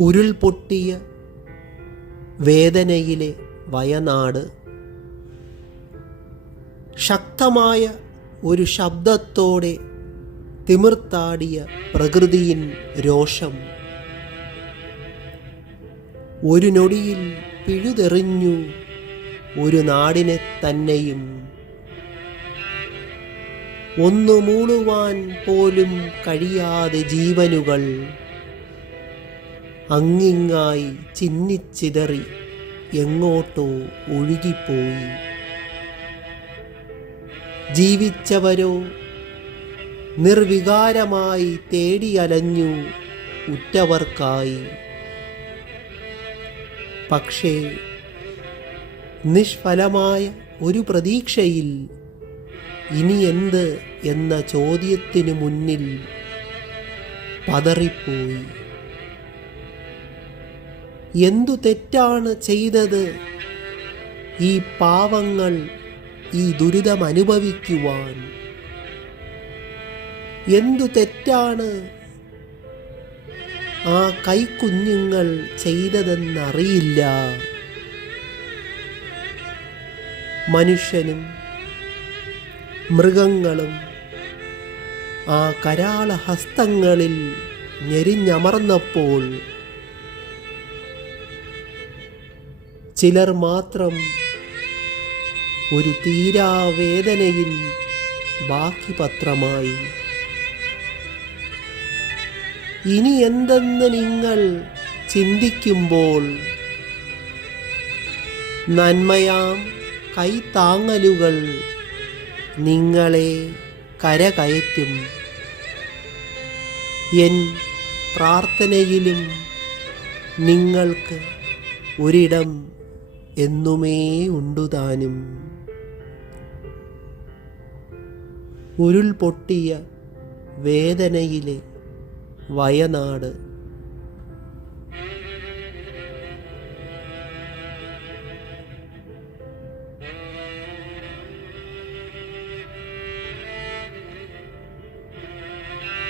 ഉരുൾപൊട്ടിയ വേദനയിലെ വയനാട്. ശക്തമായ ഒരു ശബ്ദത്തോടെ തിമിർത്താടിയ പ്രകൃതിയിൻ രോഷം. ഒരു നൊടിയിൽ പിഴുതെറിഞ്ഞു ഒരു നാടിനെ തന്നെയും. ഒന്നു മൂളുവാൻ പോലും കഴിയാതെ ജീവനുകൾ അങ്ങിങ്ങായി ചിന്നിച്ചിതറി എങ്ങോട്ടോ ഒഴുകിപ്പോയി. ജീവിച്ചവരോ നിർവികാരമായി തേടിയലഞ്ഞു ഉറ്റവർക്കായി. പക്ഷേ നിഷ്ഫലമായ ഒരു പ്രതീക്ഷയിൽ ഇനി എന്ത് എന്ന ചോദ്യത്തിനു മുന്നിൽ പതറിപ്പോയി. എന്തു തെറ്റാണ് ചെയ്തത് ഈ പാവങ്ങൾ ഈ ദുരിതമനുഭവിക്കുവാൻ? എന്തു തെറ്റാണ് ആ കൈക്കുഞ്ഞുങ്ങൾ ചെയ്തതെന്നറിയില്ല. മനുഷ്യനും മൃഗങ്ങളും ആ കരാളഹസ്തങ്ങളിൽ ഞെരിഞ്ഞമർന്നപ്പോൾ ചിലർ മാത്രം ഒരു തീരാവേദനയിൽ ബാക്കി പത്രമായി. ഇനി എന്തെന്ന് നിങ്ങൾ ചിന്തിക്കുമ്പോൾ നന്മയാം കൈത്താങ്ങലുകൾ നിങ്ങളെ കരകയറ്റും. എൻ പ്രാർത്ഥനയിലും നിങ്ങൾക്ക് ഒരിടം എന്നുമേ ഉണ്ടുതാനും. ഉരുൾപൊട്ടിയ വേദനയിലെ വയനാട്.